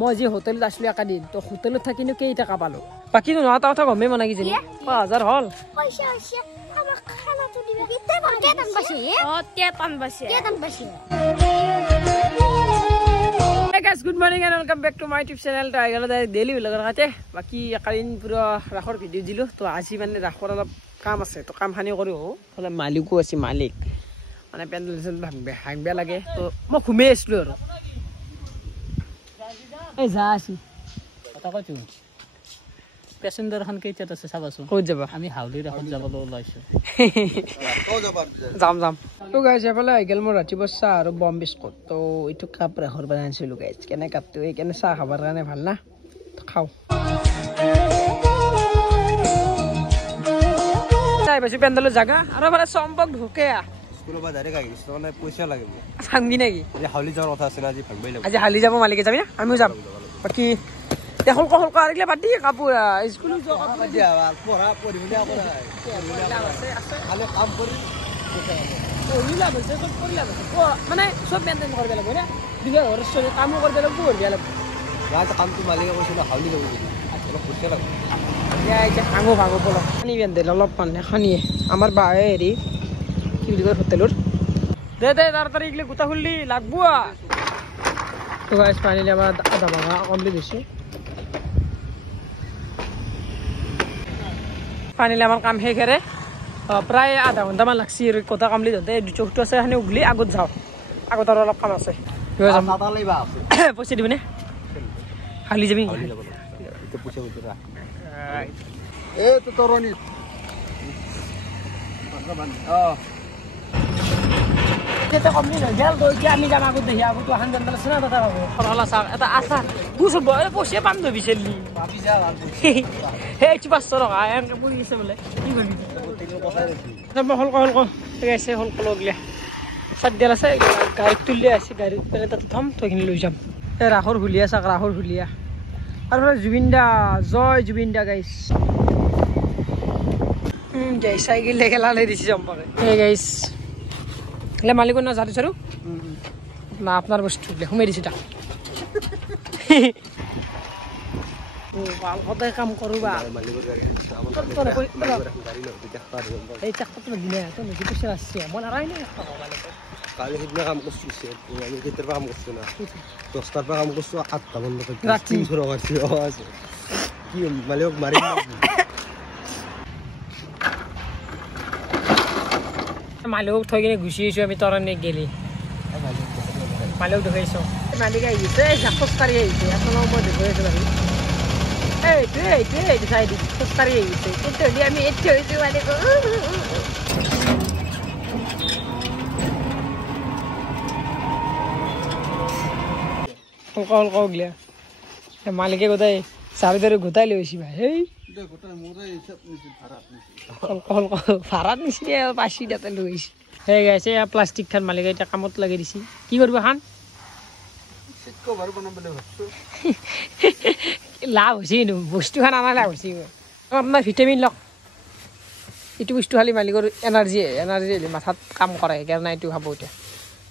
মই যে হোটেলত আছিলো একাদিন তো হোটেলত থাকিনো কেই টাকা পালো বাকি নো নটা কথা গমে মনা কি জানি 5000 হল পয়সা আছে আমার খানা তো দিবে কেতন বাসে কেতন বাসে Hey guys, good morning and welcome back to my YouTube channel. To I got the daily vlog करते बाकी अकालीन पूरा राखर भिडिओ दिलो तो আজি মানে রাখর অলপ কাম আছে তো কাম খানি করি হো হলে মালিকও আছে মালিক মানে পেন্ডেল ভাঙবে লাগে তো মই ঘুমে আসলো আর এই যা আসি কথা কইছো প্যাসেঞ্জার খান কেইটা আছে চাবাছো কই যাবা আমি হাউলি রাখত যাব লাইছো যাম যাম তো গাইস এফালে আইগেল মোৰ ৰাতি বসা আৰু বম বিস্কুট তো ইটো কাপ ৰাখৰ বানাইছিলো গাইস কেনে কাপটো এই কেনে চাহ খাবৰ কাৰণে ভাল না তো খাও তাই বেছি পেন্ডেলৰ জায়গা আৰু এফালে সম্পক ঢুকে স্কুলৰ পৰা ডাইৰেক্ট আহিছো মানে পইচা লাগিব ভাঙবি নেকি আজি হাউলি যাওয়ার কথা আছিল আজি ভাঙবাই লাগিব আজি হালি যাব মালিকে যাবি না আমিও যাম বাকি দেখল কল কাৰিলে পাতি কাপোৰ স্কুল যোৱা দিয়া পঢ়া পঢ়িবলে কৰা খালি কাম কৰি ওইলা বসে সব কৰিলা বসে মানে সব মেনটেন কৰিব লাগিব না দিলে ঘৰৰ চলে কামো কৰিব লাগিব বঢ়িয়া লাগিব ৰাত কামটো মালিকে কৈছিল হাউলি যাব বুলি অলপ পইচা লাগিব এতিয়া ভাঙো ভাঙো বল পানী বেন্দে অলপ মানে খানিয়ে আমাৰ বায়ে হেৰি কি বুলি কয় হোটেলৰ দে তাড়াতাড়ি ইগলে গুটা খুললি লাগবো তো গাইস পানীলে আমাৰ আধা ভাঙা কমপ্লিট হৈছে পানীলে আমাৰ কাম শেষ হেৰে প্ৰায় আধা ঘণ্টামান লাগছি আৰু কথা কমপ্লিট হওঁতে দুচকটো আছে সেনে উগলি আগত যাওঁ আগত আৰু অলপ কাম আছে নাতা লাইবা আছে পইচা দিবনে হালি যাবি তো পইচা উঠৰা এ তো তরনি যেটা কমপ্লিট হৈ গেল তো এতিয়া আমি যাম আগত দেখি আগতো হান জানদাল আছে না দাদা বাবু হলা চাক এটা আশা গুছো বয় পইচা পাম তো বিচলি ভাবি যা আর হে 500 টাকা এনকে পৰি গেছে বলে কি কৰিবি তিনটো কথা আছে মই হল গেছে হল গলিয়া সাদ্দাল আছে গাড়ীত তুলি আছে গাড়ীত পেলে তাতে থম তইখিনি লৈ যাম এ ৰাখৰ হুলিয়া চাক ৰাখৰ হুলিয়া আৰু জুবিনদা জয় জুবিনদা গাইস জয় সাইকেল লেগেলা লৈ দিছি জম্পাকে হে গাইস লে মালিকৰ না যাতে চৰু না আপনাৰ বস্তু ঘুমাই দিছি তা ও ভাল কথা কাম কৰবা মালিকৰ গাড়ী আমাৰ গাড়ী লৈ দেখা পাৰ এই চাকত দিনে তো নেকি পইচা আছে মন আৰাই না কালি সিদিনা কাম কৰিছে আমি কেতিয়াৰ পৰা কাম কৰিছো না 10টাৰ পৰা কাম কৰিছো 8টা বন্ধ কৰি ৰাতি 300 টকা আছে কি মালিকক মাৰি মালিকক থৈ কিনে গুচি আহিছো আমি তৰণে গেলি মালিকক দেখাইছো মালিক আহিছে খোজ কাঢ়ি আহিছে আপোনাক মই দেখুৱাইছো বাৰু এইটো চাই দি খোজ কাঢ়ি আহিছে কিন্তু আমি এতিয়া হৈছো মালিকক হলকা গিলা মালিকে গোটাই চাৰিদাৰে গোটাই লৈ আহিছি ভাই সেই ভাড়াত নিচিনা পাইছি তাতে লৈ আহিছে সেই গাইছে প্লাষ্টিক খান মালিকে এতিয়া কামত লাগি দিছি কি কৰিব খান লাভ হৈছে কিন্তু বস্তু খান আনা লাভ হৈছে আপোনাৰ ভিটামিন লওক এইটো বস্তু খালি মালিকৰ এনাৰ্জি মাথাত কাম কৰে সেইকাৰণে এইটো খাব এতিয়া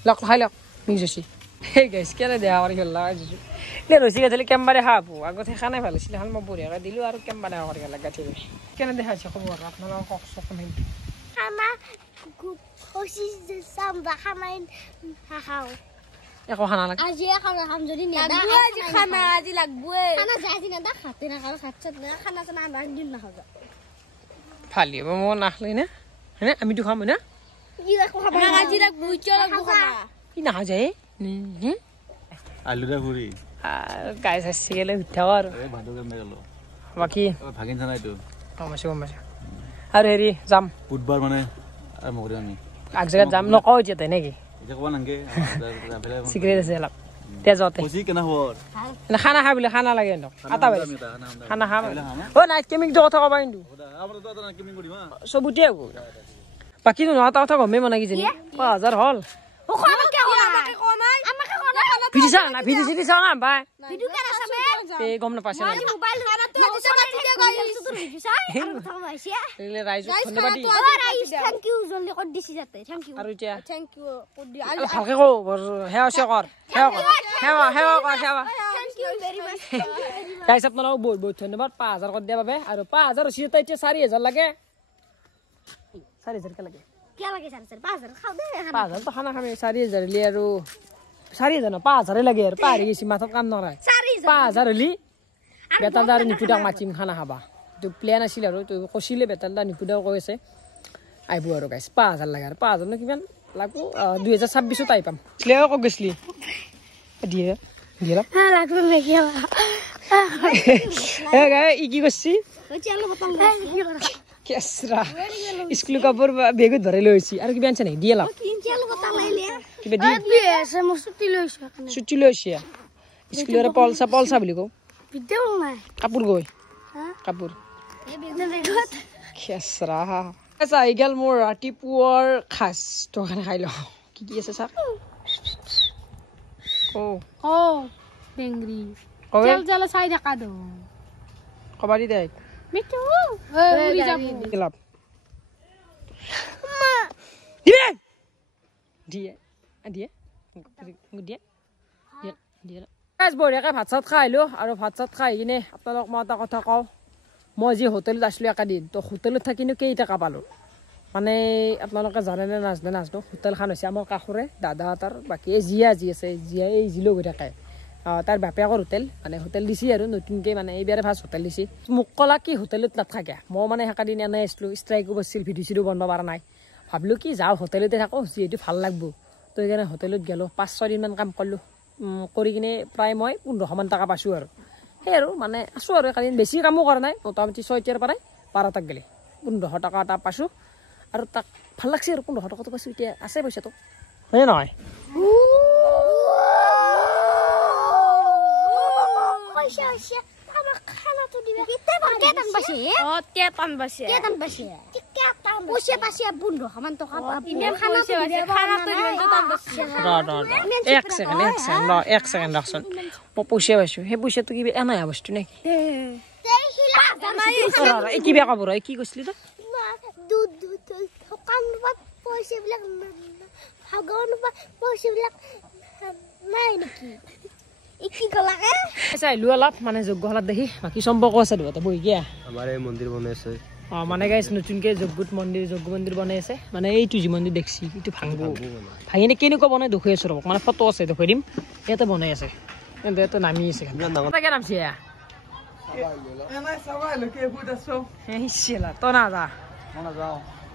লওক খাই লওক মিক্স হৈছে সেই গাইছ কেনে দেহা কৰি খেলা ৰচি গাঠলি কেম্বাৰে খাব আগত সেইখা নাই ভাল হৈছিলে এখন মই বঢ়িয়াকৈ দিলোঁ আৰু কেম্বাৰে কৰি খেলা গাঠি কেনে দেখাইছে খবৰ আপোনালোকৰ কওক চকম খানা খুশি সামবা খানাইন খাও একো খানা লাগে আজি খানা খাম যদি নেদা আজি খানা আজি লাগবই খানা আজি নেদা খাতে না কারো খাচ্ছত না খানা চানা আমরা একদিন না খাবা ফালি মই নাখলি না হয়নে আমিতো খাম না কি রাখো খাবা আজি লাগবই লাগবো খানা কি না যায় আলুৰে ঘুৰি গাই চাইছে গেলে উঠাও আৰু এই ভাদুকে মেলো বাকি ভাগিন থানাইতো গম পাইছো আৰু হেৰি যাম বুধবাৰ মানে আৰম্ভ কৰিম আমি আগ জেগাত যাম নকওঁ এতিয়া তাই নেকি এতিয়া ক'ব নাংগে চিক্ৰেট আছে অলপ তেজতে বুজি কেনে খবৰ খানা খাই বোলে খানা লাগে আটা বাজি খানা খাম অ নাইট কেমিংটো কথা ক'বা কিন্তু চবুতে বাকী নটা কথা গমেই মনা কি জানি 5000 হল ভিডিও চা না ভিডিও চিডি চাও না ভাই ভিডিও কেন আছাবে এই গম না পাছে না মোবাইল ধরাতে আছে ঠিক আছে তুই ভিডিও চাই আর কথা হইছে এলে রাইজ ধন্যবাদ দি রাইজ থ্যাংক ইউ জলদি কর দিছি যাতে থ্যাংক ইউ আৰু এতিয়া থ্যাংক ইউ কর দি ভালকে কও হেও সে কর হেও কর হেও কর হেও গাইছ আপোনালোকক বহুত বহুত ধন্যবাদ 5000 কৰি দিয়া বাবে আৰু 5000 হৈছে তো এতিয়া 4000 লাগে 4000 কে লাগে কিয় লাগে 5000 খাও দে 5000 তো খানা খামে 4000 হলি আৰু 4000 ন 5000 লাগে আৰু পাৰি গেছি মাথাত কাম নকৰে 5000 হলি বেটালদাৰ নিপুদাক মাতিম খানা খাবা তো প্ল্যান আছিল আৰু তো কছিলে বেটালদাৰ নিপুদাও কৈ আছে আইব আৰু গাইছ 5000 লাগে আৰু 5000 ন কিমান লাগব 2026 তাই পাম স্লেও ক গছলি দিয়ে দিয়ে হ্যাঁ লাগবে মেকিয়া এ গায় ই কি করছি চলো বতাল কেসরা স্কুল কাপড় বেগত ভরে লইছি আর কি বেনছ নাই দিয়ে লাভ চলো বতাল লাইলে কি বে দি এসে মুসুতি লইছো সুচি লইছি স্কুলের পলসা পলসা বলি কো ভিডিও নাই কাপড় গই হ্যাঁ কাপড় এই বিজনেস দেখত কেসরা আচ্ছা ইগাল মোর রাতিপুয়ার খাস তো খানা খাই ল কি কি আছে স্যার ও বেংরি কবে চল চাই দেখা দো কবাডি দেখ মিটু উড়ি যাব গেলাম দিয়ে দিয়ে দিয়ে দিয়ে দিয়ে গাইজ বঢ়িয়াকৈ ভাত চাত খাই আহিলোঁ আৰু ভাত চাত খাই কিনে আপোনালোকক মই এটা কথা কওঁ মই যি হোটেলত আছিলোঁ একেদিন তো হোটেলত থাকিনো কেইটকা পালোঁ মানে আপোনালোকে জানেনে নাজানো হোটেলখন হৈছে আমাৰ কাষৰে দাদাহঁতৰ বাকী এই জিয়া যি আছে জিয়া এই জিলো গৈ থাকে তাৰ বাপেকৰ হোটেল মানে হোটেল দিছে আৰু নতুনকৈ মানে এইবাৰে ফাৰ্ষ্ট হোটেল দিছে মোক ক'লা কি হোটেলত নাথাকে মই মানে সেইদিন এনেই আছিলোঁ ষ্ট্ৰাইকো বসছিল ভিডিঅ' চিডিঅ' বনাব পৰা নাই ভাবিলোঁ কি যাওঁ হোটেলতে থাকোঁ যিহেতু ভাল লাগব তো সেইকাৰণে হোটেলত গ'লোঁ 5-6 দিনমান কাম কৰিলোঁ কৰি কিনে প্ৰায় মই 1500 মান টকা পাইছোঁ আৰু সেই আৰু মানে আছোঁ আৰু এদিন বেছি কামো কৰা নাই মোটামুটি 6টাৰ পৰাই 12 টাক গ'লে 1500 টকা এটা পাইছোঁ আৰু তাক ভাল লাগছে আৰু 1500 টকাটো পাইছোঁ এতিয়া আছে পইচাটো হয়নে নহয় পয়সা আমার খানা তো দিবে কেতান বাসে কেতান বাসে পয়সা পাশে বন্ধু সমান তো খানা তো দিবে খানা তো দিবে কেতান বাসে এক সেকেন্ড রাখছন পয়সা পাইছোঁ সেই পইচাটো কিবা এনাই বস্তু নেকি এই কিবা কাপোৰ কি কৈছিলি তই দুধ সকাম পয়সাবিলাক ভাগন পয়সাবিলাক নাই নেকি কি গলাকে চাইলো অলপ মানে যোগ্য হলাত দেখি বাকি সম্পৰ্ক আছে দুটা বহি গিয়া আমাৰ এই মন্দিৰ বনাই আছে মানে গাইছ নতুনকৈ যজ্ঞ মন্দিৰ বনাই আছে মানে এইটো যি মন্দিৰ দেখছি এইটো ভাঙব ভাঙিনে কেনেকুৱা বনাই দেখুৱাই আছোঁ ৰ'ব মানে ফটো আছে দেখুৱাই দিম ইয়াতে বনাই আছে ইয়াতে নামি আছে তাকে নামছি তই নাযা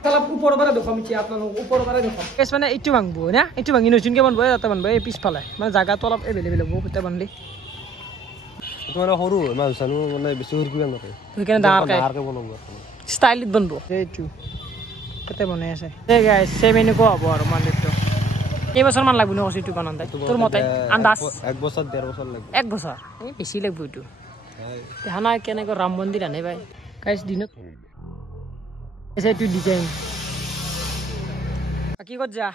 অলপ ওপৰৰ পৰা দেখুৱাম এতিয়া আপোনালোক ওপৰৰ পৰা দেখুৱাম কেছ মানে এইটো ভাঙব না এইটো ভাঙি নতুনকৈ বনাব তাতে বনাব এই পিছফালে মানে জাগাটো অলপ এভেইলেবল হ'ব গোটেই বান্ধি মানে সৰু মানুহ চানো মানে বেছি সৰু কিবা নকৰে সেইকাৰণে ডাঙৰকৈ বনাব ষ্টাইলত বনাব এইটো তাতে বনাই আছে এই গাইছ চেম এনেকুৱা হ'ব আৰু মন্দিৰটো কেইবছৰমান লাগব ন এইটো বনাওঁতে তোৰ মতে আন্দাজ 1 বছৰ 1.5 বছৰ লাগিব 1 বছৰ বেছি লাগব এইটো দেখা নাই কেনেকৈ ৰাম মন্দিৰ আনে ভাই গাইছ দিনত এইটো ডিজাইন কি ক'ত যা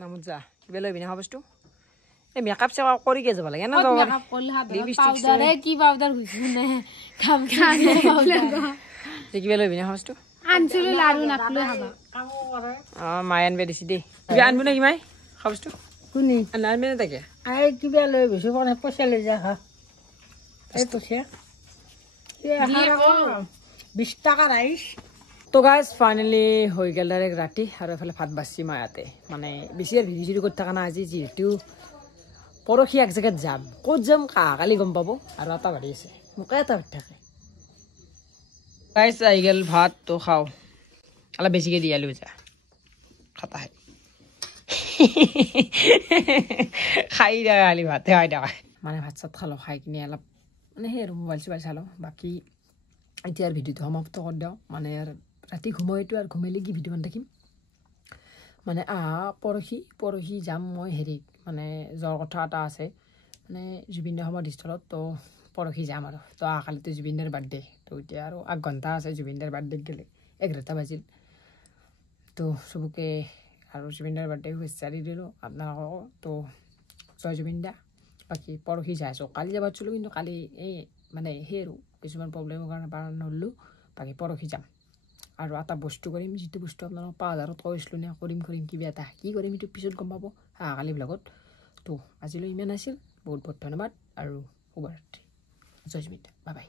নামত যা কিবা লৈ পিনে বস্তু এই মেকআপ চেকআপ কৰি কে যাব লাগে না কিবা লৈ পিনে বস্তু মায়ে আনবে দিছি দেই কিবা আনবো নে কিমাই বস্তু কোনি আনবে নে তাকে কিবা লৈ গৈছো মানে পইচা লৈ যা হা পইচা 20 টাকা ৰাইচ তো গাইজ ফাইনেলি হৈ গ'ল ডাইৰেক্ট ৰাতি আৰু এফালে ভাত বাচছি মই ইয়াতে মানে বেছি আৰু ভিডিঅ' চিডিঅ' কৰি থকা নাই আজি যিহেতু পৰহি এক জেগাত যাম ক'ত যাম কালি গম পাব আৰু এটা বাঢ়ি আছে মোকে এটা বাঢ়ি থাকে গাইজ আহি গ'ল ভাত তো খাওঁ অলপ বেছিকৈ দি আলু যা খাতা খাই দেখা খালি ভাতে খাই দেখা মানে ভাত চাত খালোঁ খাই কিনে অলপ মানে সেই আৰু মোবাইল চোবাইল চালোঁ বাকী এতিয়া আৰু ভিডিঅ'টো সমাপ্ত কৰি দিওঁ মানে ৰাতি ঘুমাইতো আৰু ঘুমাইলে কি ভিডিঅ' বনাই থাকিম মানে পৰহি যাম মই হেৰিত মানে জ্বৰ কথা এটা আছে মানে জুবিন দা সমাধিস্থলত তো পৰহি যাম আৰু তো কালিতো জুবিন দাৰ বাৰ্থডে তো এতিয়া আৰু 1 ঘণ্টা আছে জুবিন দাৰ বাৰ্থডেত গ'লে 11টা বাজিল তো চবকে আৰু জুবিন দাৰ বাৰ্থডে শুভেচ্ছা দি দিলোঁ আপোনালোককো তো জয় জুবিন দা বাকী পৰহি যাই আছোঁ কালি যাব পাৰিছিলোঁ কিন্তু কালি এই মানে সেই আৰু কিছুমান প্ৰব্লেমৰ কাৰণে পাৰা নহ'লোঁ বাকী পৰহি যাম আৰু এটা বস্তু কৰিম যিটো বস্তু আপোনালোকক 5000ত কৈছিলোঁ নে কৰিম কিবা এটা কি কৰিম এইটো পিছত গম পাব কালি ব্লগত তো আজিলৈ ইমান আছিল বহুত বহুত ধন্যবাদ আৰু শুভৰাত্ৰি জয় জমিতা বাই বাই